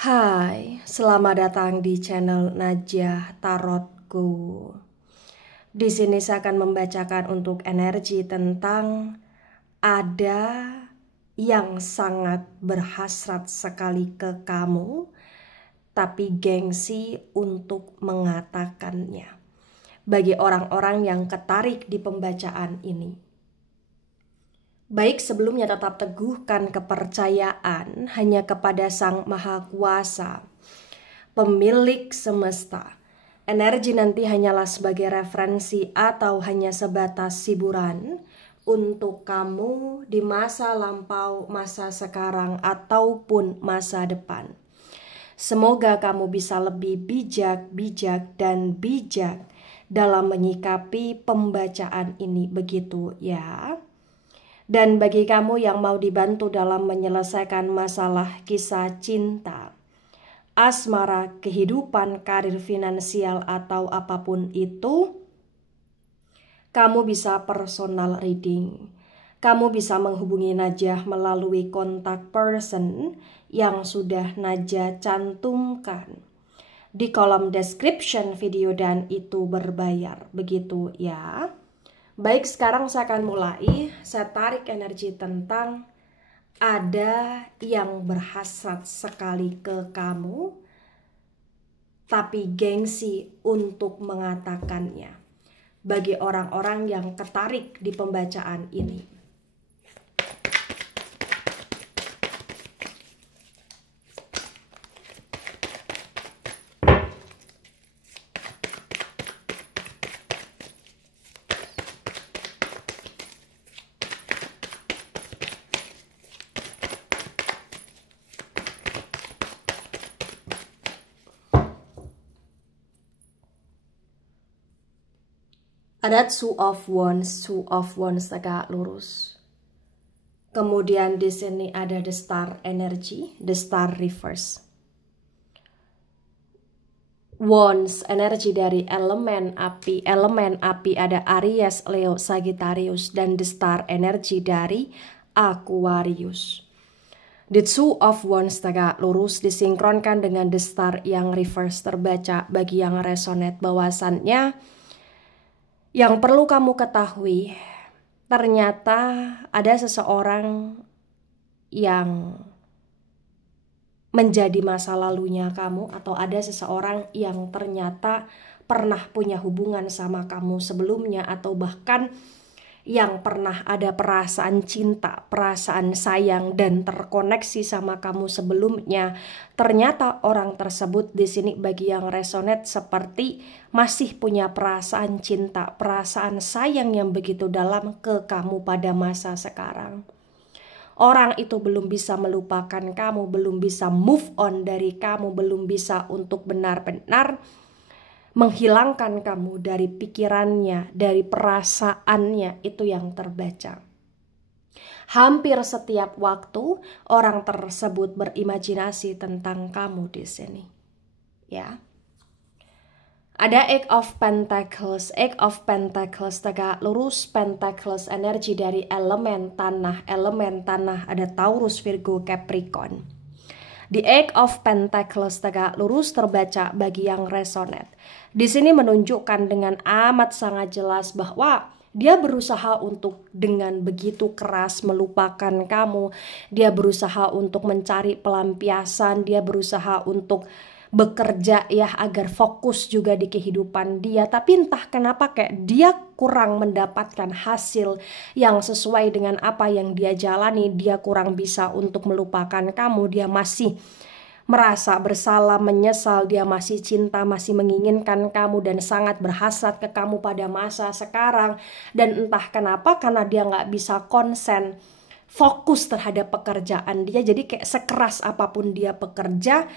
Hai, selamat datang di channel Najah Tarotku. Di sini saya akan membacakan untuk energi tentang ada yang sangat berhasrat sekali ke kamu, tapi gengsi untuk mengatakannya. Bagi orang-orang yang ketarik di pembacaan ini. Baik, sebelumnya tetap teguhkan kepercayaan hanya kepada Sang Maha Kuasa, pemilik semesta. Energi nanti hanyalah sebagai referensi atau hanya sebatas hiburan untuk kamu di masa lampau, masa sekarang, ataupun masa depan. Semoga kamu bisa lebih bijak dan bijak dalam menyikapi pembacaan ini, begitu ya. Dan bagi kamu yang mau dibantu dalam menyelesaikan masalah kisah cinta, asmara, kehidupan, karir, finansial, atau apapun itu, kamu bisa personal reading. Kamu bisa menghubungi Najah melalui kontak person yang sudah Najah cantumkan di kolom description video dan itu berbayar, begitu ya. Baik, sekarang saya akan mulai. Saya tarik energi tentang ada yang berhasrat sekali ke kamu, tapi gengsi untuk mengatakannya. Bagi orang-orang yang ketarik di pembacaan ini. Ada Two of Wands tegak lurus. Kemudian di sini ada the Star energy, the Star reverse. Wands energi dari elemen api ada Aries, Leo, Sagittarius, dan the Star energi dari Aquarius. The Two of Wands tegak lurus disinkronkan dengan the Star yang reverse terbaca. Bagi yang resonate bahwasannya yang perlu kamu ketahui, ternyata ada seseorang yang menjadi masa lalunya kamu, atau ada seseorang yang ternyata pernah punya hubungan sama kamu sebelumnya, atau bahkan yang pernah ada perasaan cinta, perasaan sayang dan terkoneksi sama kamu sebelumnya. Ternyata orang tersebut di sini bagi yang resonate seperti masih punya perasaan cinta, perasaan sayang yang begitu dalam ke kamu pada masa sekarang. Orang itu belum bisa melupakan kamu, belum bisa move on dari kamu, belum bisa untuk benar-benar menghilangkan kamu dari pikirannya, dari perasaannya, itu yang terbaca. Hampir setiap waktu orang tersebut berimajinasi tentang kamu di sini. Ya. Ada Eight of Pentacles tegak lurus, Pentacles energi dari elemen tanah ada Taurus, Virgo, Capricorn. The Eight of Pentacles tegak lurus terbaca bagi yang resonate. Di sini menunjukkan dengan amat sangat jelas bahwa dia berusaha untuk dengan begitu keras melupakan kamu. Dia berusaha untuk mencari pelampiasan, dia berusaha untuk bekerja ya agar fokus juga di kehidupan dia, tapi entah kenapa kayak dia kurang mendapatkan hasil yang sesuai dengan apa yang dia jalani. Dia kurang bisa untuk melupakan kamu, dia masih merasa bersalah, menyesal, dia masih cinta, masih menginginkan kamu dan sangat berhasrat ke kamu pada masa sekarang. Dan entah kenapa karena dia nggak bisa konsen fokus terhadap pekerjaan dia, jadi kayak sekeras apapun dia bekerja,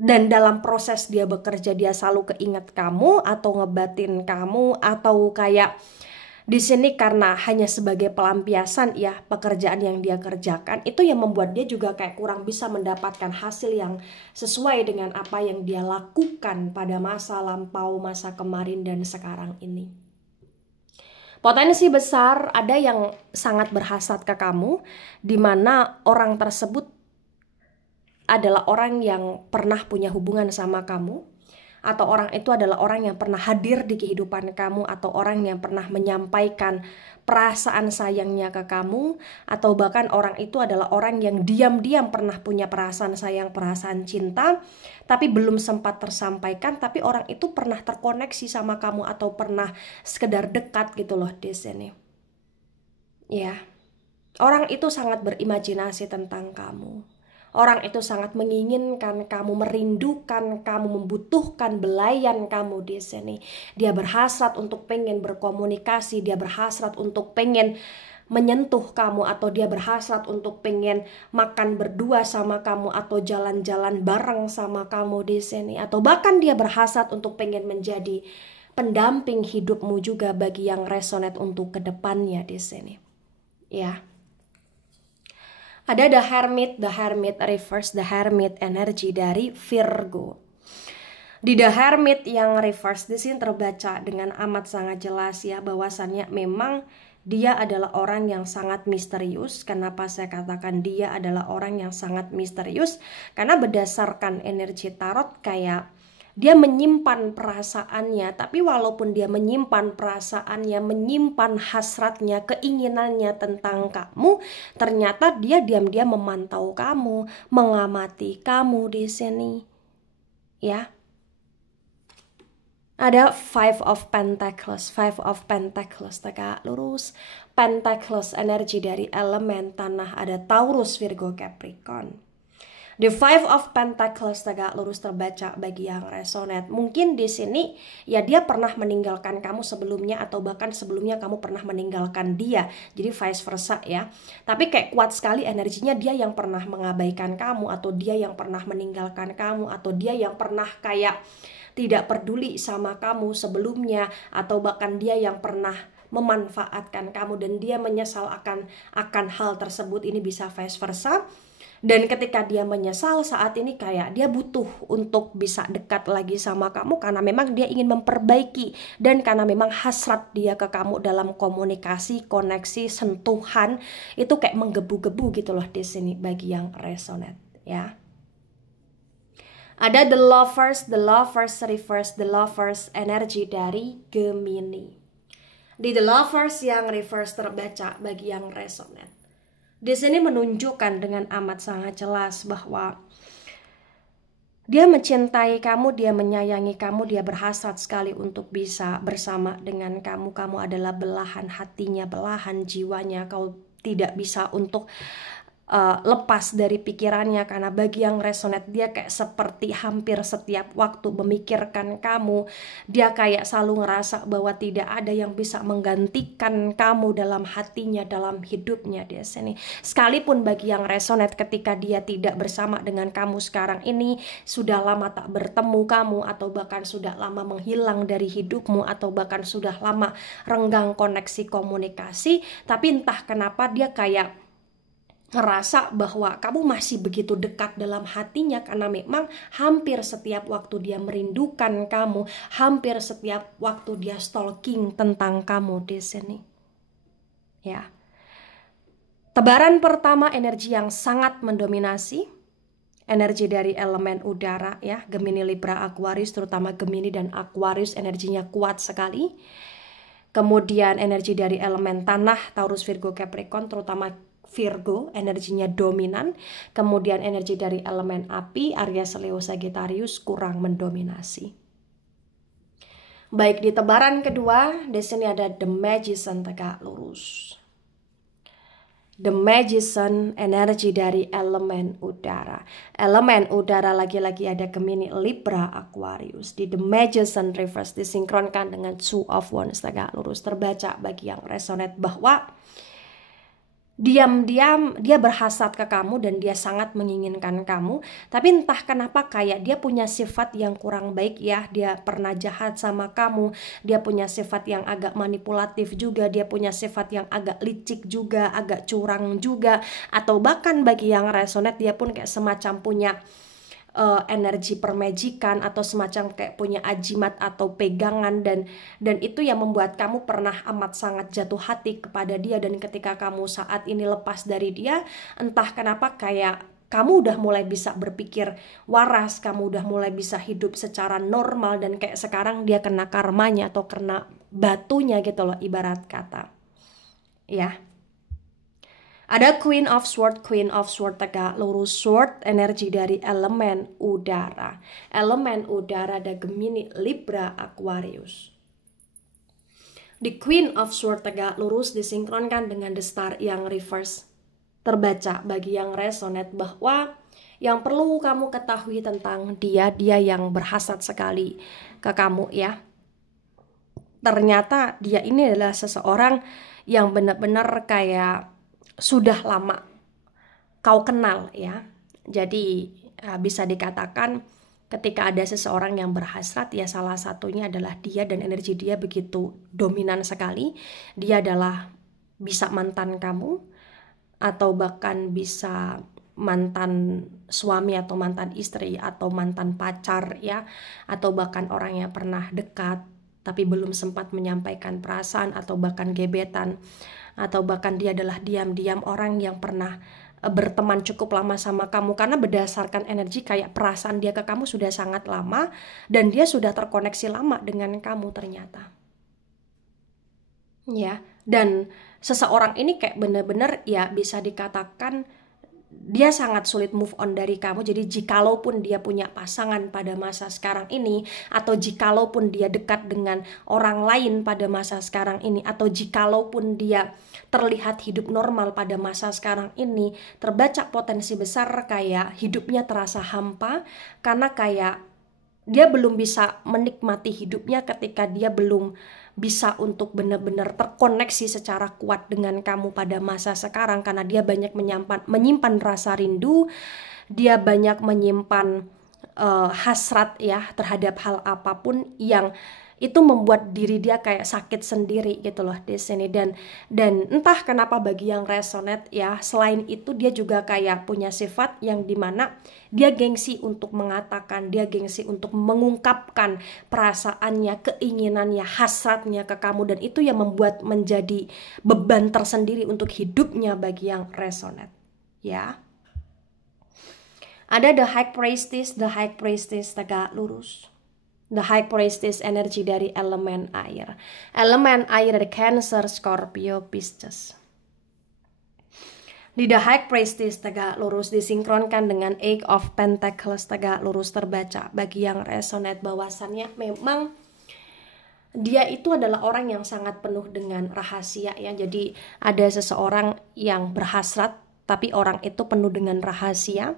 dan dalam proses dia bekerja dia selalu keinget kamu atau ngebatin kamu, atau kayak di sini karena hanya sebagai pelampiasan ya pekerjaan yang dia kerjakan, itu yang membuat dia juga kayak kurang bisa mendapatkan hasil yang sesuai dengan apa yang dia lakukan pada masa lampau, masa kemarin dan sekarang ini. Potensi besar ada yang sangat berhasrat ke kamu, di mana orang tersebut adalah orang yang pernah punya hubungan sama kamu, atau orang itu adalah orang yang pernah hadir di kehidupan kamu, atau orang yang pernah menyampaikan perasaan sayangnya ke kamu, atau bahkan orang itu adalah orang yang diam-diam pernah punya perasaan sayang, perasaan cinta, tapi belum sempat tersampaikan, tapi orang itu pernah terkoneksi sama kamu atau pernah sekedar dekat gitu loh di sini. Ya, orang itu sangat berimajinasi tentang kamu. Orang itu sangat menginginkan kamu, merindukan kamu, membutuhkan belayan kamu di sini. Dia berhasrat untuk pengen berkomunikasi, dia berhasrat untuk pengen menyentuh kamu, atau dia berhasrat untuk pengen makan berdua sama kamu, atau jalan-jalan bareng sama kamu di sini, atau bahkan dia berhasrat untuk pengen menjadi pendamping hidupmu juga bagi yang resonate untuk kedepannya di sini. Ya. Ada The Hermit reverse, The Hermit energi dari Virgo. Di The Hermit yang reverse di sini terbaca dengan amat sangat jelas ya, bahwasannya memang dia adalah orang yang sangat misterius. Kenapa saya katakan dia adalah orang yang sangat misterius? Karena berdasarkan energi tarot kayak dia menyimpan perasaannya, tapi walaupun dia menyimpan perasaannya, menyimpan hasratnya, keinginannya tentang kamu, ternyata dia diam-diam memantau kamu, mengamati kamu di sini. Ya. Ada Five of Pentacles, tegak lurus. Pentacles energi dari elemen tanah, ada Taurus, Virgo, Capricorn. The Five of Pentacles tegak lurus terbaca bagi yang resonate. Mungkin di sini ya dia pernah meninggalkan kamu sebelumnya, atau bahkan sebelumnya kamu pernah meninggalkan dia. Jadi vice versa ya. Tapi kayak kuat sekali energinya, dia yang pernah mengabaikan kamu, atau dia yang pernah meninggalkan kamu, atau dia yang pernah kayak tidak peduli sama kamu sebelumnya, atau bahkan dia yang pernah memanfaatkan kamu dan dia menyesal akan hal tersebut. Ini bisa vice versa. Dan ketika dia menyesal saat ini kayak dia butuh untuk bisa dekat lagi sama kamu, karena memang dia ingin memperbaiki, dan karena memang hasrat dia ke kamu dalam komunikasi, koneksi, sentuhan itu kayak menggebu-gebu gitu loh di sini bagi yang resonate ya. Ada The Lovers reverse, The Lovers energi dari Gemini. Di The Lovers yang reverse terbaca bagi yang resonate, di sini menunjukkan dengan amat sangat jelas bahwa dia mencintai kamu, dia menyayangi kamu, dia berhasrat sekali untuk bisa bersama dengan kamu. Kamu adalah belahan hatinya, belahan jiwanya. Kau tidak bisa untuk lepas dari pikirannya, karena bagi yang resonate dia kayak seperti hampir setiap waktu memikirkan kamu. Dia kayak selalu ngerasa bahwa tidak ada yang bisa menggantikan kamu dalam hatinya, dalam hidupnya di sini. Sekalipun bagi yang resonate ketika dia tidak bersama dengan kamu sekarang ini, sudah lama tak bertemu kamu, atau bahkan sudah lama menghilang dari hidupmu, atau bahkan sudah lama renggang koneksi komunikasi, tapi entah kenapa dia kayak ngerasa bahwa kamu masih begitu dekat dalam hatinya, karena memang hampir setiap waktu dia merindukan kamu, hampir setiap waktu dia stalking tentang kamu di sini. Ya. Tebaran pertama energi yang sangat mendominasi, energi dari elemen udara ya, Gemini, Libra, Aquarius, terutama Gemini dan Aquarius energinya kuat sekali. Kemudian energi dari elemen tanah, Taurus, Virgo, Capricorn, terutama Virgo energinya dominan. Kemudian energi dari elemen api, Aries, Leo, Sagittarius kurang mendominasi. Baik, di tebaran kedua di sini ada The Magician tegak lurus. The Magician energi dari elemen udara. Elemen udara lagi-lagi ada Gemini, Libra, Aquarius. Di The Magician reverse disinkronkan dengan Two of Wands tegak lurus, terbaca bagi yang resonate bahwa diam-diam dia berhasrat ke kamu dan dia sangat menginginkan kamu, tapi entah kenapa kayak dia punya sifat yang kurang baik ya. Dia pernah jahat sama kamu, dia punya sifat yang agak manipulatif juga, dia punya sifat yang agak licik juga, agak curang juga, atau bahkan bagi yang resonate dia pun kayak semacam punya energi permajikan, atau semacam kayak punya ajimat atau pegangan, dan itu yang membuat kamu pernah amat sangat jatuh hati kepada dia. Dan ketika kamu saat ini lepas dari dia, entah kenapa kayak kamu udah mulai bisa berpikir waras, kamu udah mulai bisa hidup secara normal, dan kayak sekarang dia kena karmanya atau kena batunya gitu loh, ibarat kata. Ya. Ada Queen of Sword tegak lurus, sword energi dari elemen udara. Elemen udara ada Gemini, Libra, Aquarius. Di Queen of Sword tegak lurus disinkronkan dengan The Star yang reverse. Terbaca bagi yang resonate bahwa yang perlu kamu ketahui tentang dia yang berhasrat sekali ke kamu ya. Ternyata dia ini adalah seseorang yang benar-benar kayak sudah lama kau kenal ya. Jadi bisa dikatakan ketika ada seseorang yang berhasrat ya, salah satunya adalah dia, dan energi dia begitu dominan sekali. Dia adalah bisa mantan kamu, atau bahkan bisa mantan suami atau mantan istri atau mantan pacar ya, atau bahkan orang yang pernah dekat tapi belum sempat menyampaikan perasaan, atau bahkan gebetan, atau bahkan dia adalah diam-diam orang yang pernah berteman cukup lama sama kamu, karena berdasarkan energi kayak perasaan dia ke kamu sudah sangat lama dan dia sudah terkoneksi lama dengan kamu ternyata. Ya, dan seseorang ini kayak bener-bener ya bisa dikatakan dia sangat sulit move on dari kamu. Jadi jikalaupun dia punya pasangan pada masa sekarang ini, atau jikalaupun dia dekat dengan orang lain pada masa sekarang ini, atau jikalaupun dia terlihat hidup normal pada masa sekarang ini, terbaca potensi besar kayak hidupnya terasa hampa, karena kayak dia belum bisa menikmati hidupnya ketika dia belum bisa untuk benar-benar terkoneksi secara kuat dengan kamu pada masa sekarang, karena dia banyak menyimpan rasa rindu, dia banyak menyimpan hasrat ya terhadap hal apapun yang itu membuat diri dia kayak sakit sendiri gitu loh di sini. Dan entah kenapa bagi yang resonate ya, selain itu dia juga kayak punya sifat yang dimana dia gengsi untuk mengatakan, dia gengsi untuk mengungkapkan perasaannya, keinginannya, hasratnya ke kamu, dan itu yang membuat menjadi beban tersendiri untuk hidupnya bagi yang resonate ya. Ada The High Priestess tegak lurus. The High Priestess energi dari elemen air. Elemen air dari Cancer, Scorpio, Pisces. Di The High Priestess tegak lurus disinkronkan dengan Eight of Pentacles tegak lurus, terbaca bagi yang resonate bahwasannya memang dia itu adalah orang yang sangat penuh dengan rahasia ya. Jadi ada seseorang yang berhasrat tapi orang itu penuh dengan rahasia.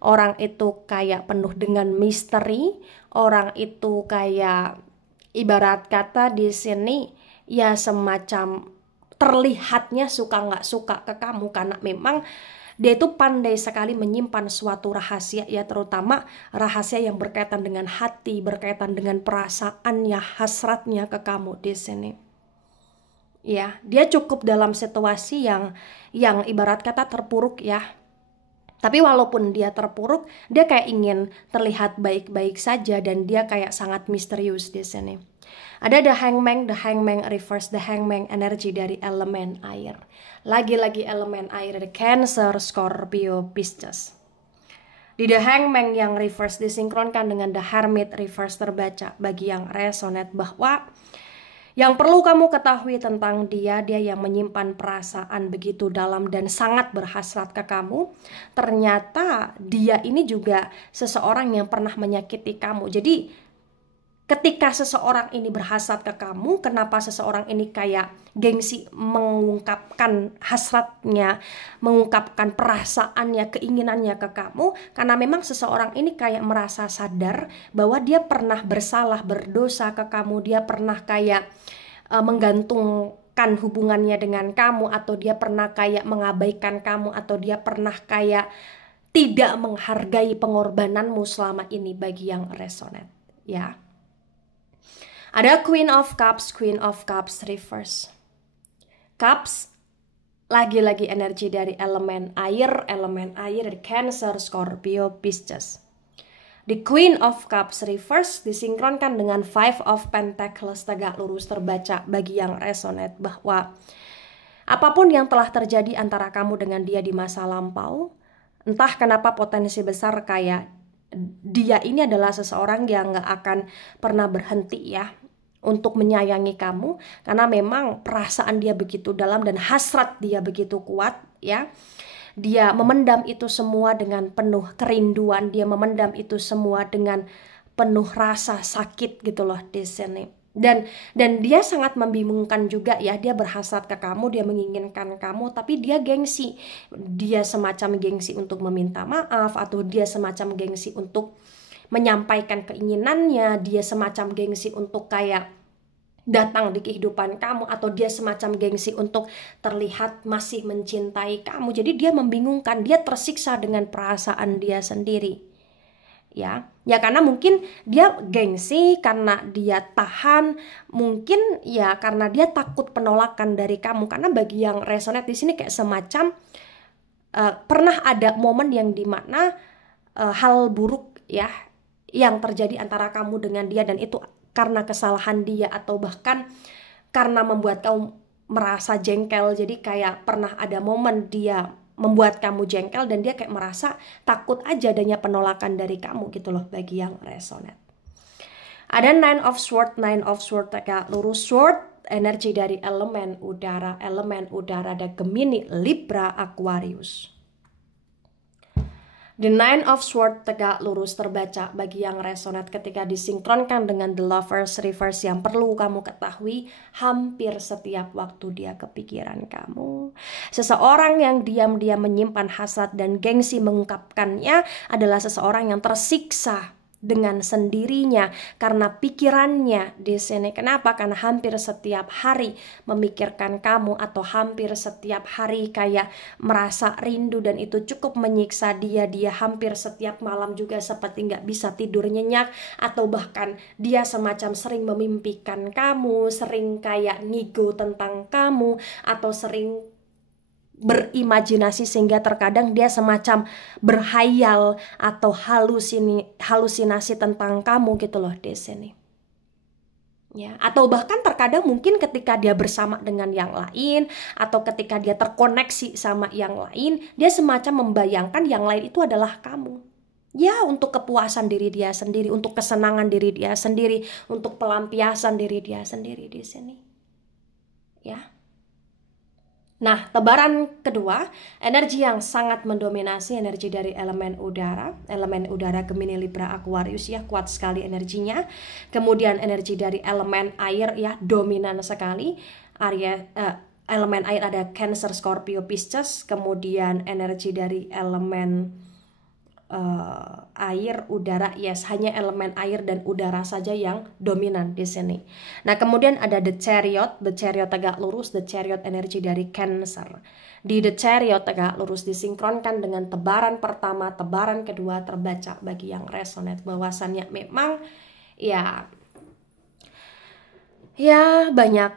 Orang itu kayak penuh dengan misteri, orang itu kayak ibarat kata di sini ya semacam terlihatnya suka nggak suka ke kamu, karena memang dia itu pandai sekali menyimpan suatu rahasia ya, terutama rahasia yang berkaitan dengan hati, berkaitan dengan perasaannya, hasratnya ke kamu di sini. Ya, dia cukup dalam situasi yang ibarat kata terpuruk ya. Tapi walaupun dia terpuruk, dia kayak ingin terlihat baik-baik saja, dan dia kayak sangat misterius di sini. Ada The Hangman reverse, The Hangman energi dari elemen air. Lagi-lagi elemen air dari Cancer, Scorpio, Pisces. Di The Hangman yang reverse disinkronkan dengan The Hermit reverse, terbaca bagi yang resonate bahwa yang perlu kamu ketahui tentang dia yang menyimpan perasaan begitu dalam dan sangat berhasrat ke kamu. Ternyata dia ini juga seseorang yang pernah menyakiti kamu. Jadi ketika seseorang ini berhasrat ke kamu, kenapa seseorang ini kayak gengsi mengungkapkan hasratnya, mengungkapkan perasaannya, keinginannya ke kamu? Karena memang seseorang ini kayak merasa sadar bahwa dia pernah bersalah, berdosa ke kamu, dia pernah kayak menggantungkan hubungannya dengan kamu, atau dia pernah kayak mengabaikan kamu, atau dia pernah kayak tidak menghargai pengorbananmu selama ini bagi yang resonate ya. Ada Queen of Cups reverse. Cups lagi-lagi energi dari elemen air dari Cancer, Scorpio, Pisces. The Queen of Cups reverse disinkronkan dengan Five of Pentacles tegak lurus, terbaca bagi yang resonate bahwa apapun yang telah terjadi antara kamu dengan dia di masa lampau, Entah kenapa potensi besar kayak dia ini adalah seseorang yang gak akan pernah berhenti ya untuk menyayangi kamu, karena memang perasaan dia begitu dalam dan hasrat dia begitu kuat ya. Dia memendam itu semua dengan penuh kerinduan, dia memendam itu semua dengan penuh rasa sakit gitu loh di sini. Dan dia sangat membingungkan juga ya, dia berhasrat ke kamu, dia menginginkan kamu, tapi dia gengsi. Dia semacam gengsi untuk meminta maaf, atau dia semacam gengsi untuk menyampaikan keinginannya, dia semacam gengsi untuk kayak datang di kehidupan kamu, atau dia semacam gengsi untuk terlihat masih mencintai kamu. Jadi dia membingungkan, dia tersiksa dengan perasaan dia sendiri. Ya karena mungkin dia gengsi, karena dia tahan, mungkin ya karena dia takut penolakan dari kamu. Karena bagi yang resonate di sini kayak semacam pernah ada momen yang dimana hal buruk ya yang terjadi antara kamu dengan dia, dan itu karena kesalahan dia, atau bahkan karena membuat kamu merasa jengkel. Jadi kayak pernah ada momen dia membuat kamu jengkel, dan dia kayak merasa takut aja adanya penolakan dari kamu gitu loh, bagi yang resonate. Ada Nine of Swords tegak lurus sword, energi dari elemen udara ada Gemini, Libra, Aquarius. The Nine of Swords tegak lurus terbaca bagi yang resonate ketika disinkronkan dengan The Lovers reverse. Yang perlu kamu ketahui, hampir setiap waktu dia kepikiran kamu. Seseorang yang diam-diam menyimpan hasrat dan gengsi mengungkapkannya adalah seseorang yang tersiksa dengan sendirinya karena pikirannya di sini. Kenapa? Karena hampir setiap hari memikirkan kamu, atau hampir setiap hari kayak merasa rindu, dan itu cukup menyiksa dia. Dia hampir setiap malam juga seperti nggak bisa tidur nyenyak, atau bahkan dia semacam sering memimpikan kamu, sering kayak ngigo tentang kamu, atau sering berimajinasi sehingga terkadang dia semacam berhayal atau halusinasi tentang kamu gitu loh di sini. Ya, atau bahkan terkadang mungkin ketika dia bersama dengan yang lain, atau ketika dia terkoneksi sama yang lain, dia semacam membayangkan yang lain itu adalah kamu. Ya, untuk kepuasan diri dia sendiri, untuk kesenangan diri dia sendiri, untuk pelampiasan diri dia sendiri di sini. Ya. Nah, tebaran kedua, energi yang sangat mendominasi, energi dari elemen udara Gemini, Libra, Aquarius ya, kuat sekali energinya. Kemudian energi dari elemen air ya, dominan sekali. Elemen air ada Cancer, Scorpio, Pisces. Kemudian energi dari elemen air, udara, yes, hanya elemen air dan udara saja yang dominan di sini. Nah, kemudian ada The Chariot tegak lurus, The Chariot energi dari Cancer. Di The Chariot tegak lurus disinkronkan dengan tebaran pertama, tebaran kedua terbaca bagi yang resonate bahwasannya memang ya banyak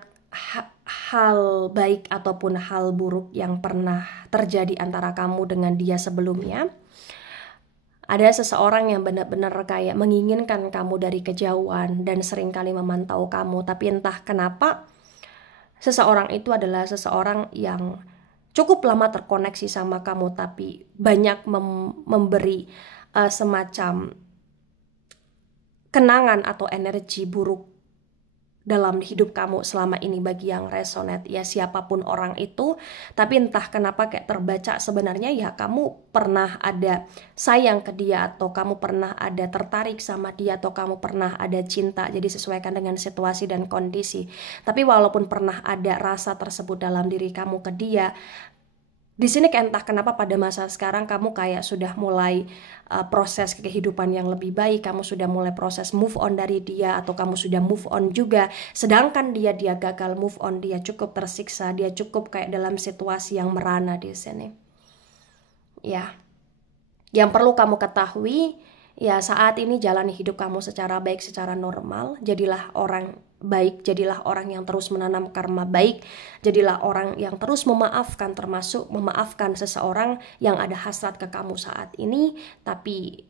hal baik ataupun hal buruk yang pernah terjadi antara kamu dengan dia sebelumnya. Ada seseorang yang benar-benar kayak menginginkan kamu dari kejauhan dan seringkali memantau kamu, tapi entah kenapa seseorang itu adalah seseorang yang cukup lama terkoneksi sama kamu, tapi banyak memberi semacam kenangan atau energi buruk dalam hidup kamu selama ini bagi yang resonate ya, siapapun orang itu. Tapi entah kenapa kayak terbaca sebenarnya ya kamu pernah ada sayang ke dia, atau kamu pernah ada tertarik sama dia, atau kamu pernah ada cinta. Jadi sesuaikan dengan situasi dan kondisi. Tapi walaupun pernah ada rasa tersebut dalam diri kamu ke dia, di sini kayak entah kenapa pada masa sekarang kamu kayak sudah mulai proses kehidupan yang lebih baik, kamu sudah mulai proses move on dari dia, atau kamu sudah move on juga. Sedangkan dia gagal move on, dia cukup tersiksa, dia cukup kayak dalam situasi yang merana di sini. Ya, yang perlu kamu ketahui ya, saat ini jalani hidup kamu secara baik, secara normal. Jadilah orang baik, jadilah orang yang terus menanam karma baik, jadilah orang yang terus memaafkan, termasuk memaafkan seseorang yang ada hasrat ke kamu saat ini, tapi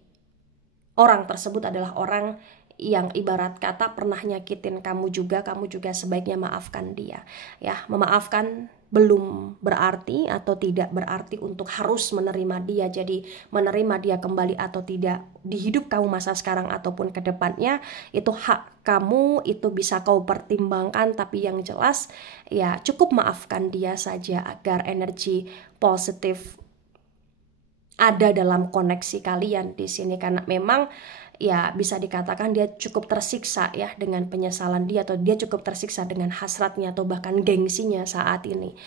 orang tersebut adalah orang yang ibarat kata pernah nyakitin kamu juga sebaiknya maafkan dia ya. Memaafkan belum berarti atau tidak berarti untuk harus menerima dia. Jadi menerima dia kembali atau tidak di hidup kamu masa sekarang ataupun ke depannya, itu hak kamu, itu bisa kau pertimbangkan. Tapi yang jelas ya cukup maafkan dia saja agar energi positif ada dalam koneksi kalian di sini. Karena memang ya bisa dikatakan dia cukup tersiksa ya dengan penyesalan dia, atau dia cukup tersiksa dengan hasratnya atau bahkan gengsinya saat ini.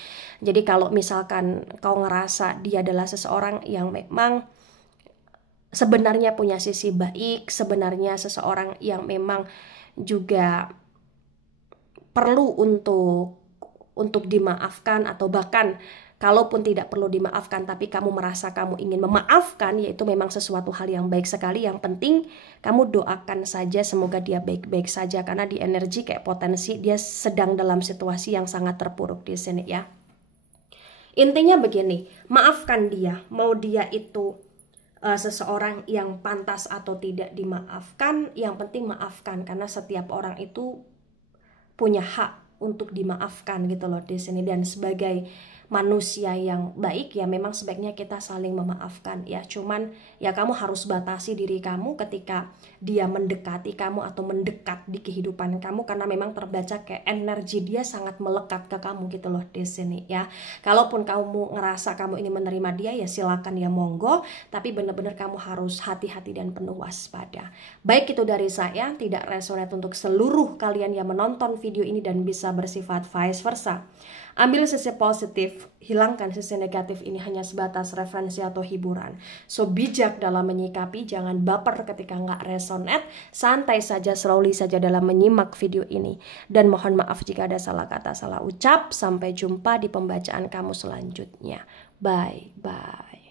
Jadi kalau misalkan kau ngerasa dia adalah seseorang yang memang sebenarnya punya sisi baik, sebenarnya seseorang yang memang juga perlu untuk dimaafkan, atau bahkan kalaupun tidak perlu dimaafkan tapi kamu merasa kamu ingin memaafkan, yaitu memang sesuatu hal yang baik sekali. Yang penting kamu doakan saja semoga dia baik-baik saja, karena di energi kayak potensi dia sedang dalam situasi yang sangat terpuruk di sini ya. Intinya begini, maafkan dia, mau dia itu seseorang yang pantas atau tidak dimaafkan, yang penting maafkan, karena setiap orang itu punya hak untuk dimaafkan gitu loh di sini. Dan sebagai manusia yang baik ya memang sebaiknya kita saling memaafkan ya. Cuman ya kamu harus batasi diri kamu ketika dia mendekati kamu atau mendekat di kehidupan kamu, karena memang terbaca kayak energi dia sangat melekat ke kamu gitu loh di sini ya. Kalaupun kamu ngerasa kamu ini menerima dia ya silakan ya, monggo, tapi benar-benar kamu harus hati-hati dan penuh waspada. Baik, itu dari saya, tidak resonate untuk seluruh kalian yang menonton video ini dan bisa bersifat vice versa. Ambil sisi positif, hilangkan sisi negatif. Ini hanya sebatas referensi atau hiburan. So bijak dalam menyikapi, jangan baper ketika nggak resonate. Santai saja, slowly saja dalam menyimak video ini. Dan mohon maaf jika ada salah kata, salah ucap. Sampai jumpa di pembacaan kamu selanjutnya. Bye-bye.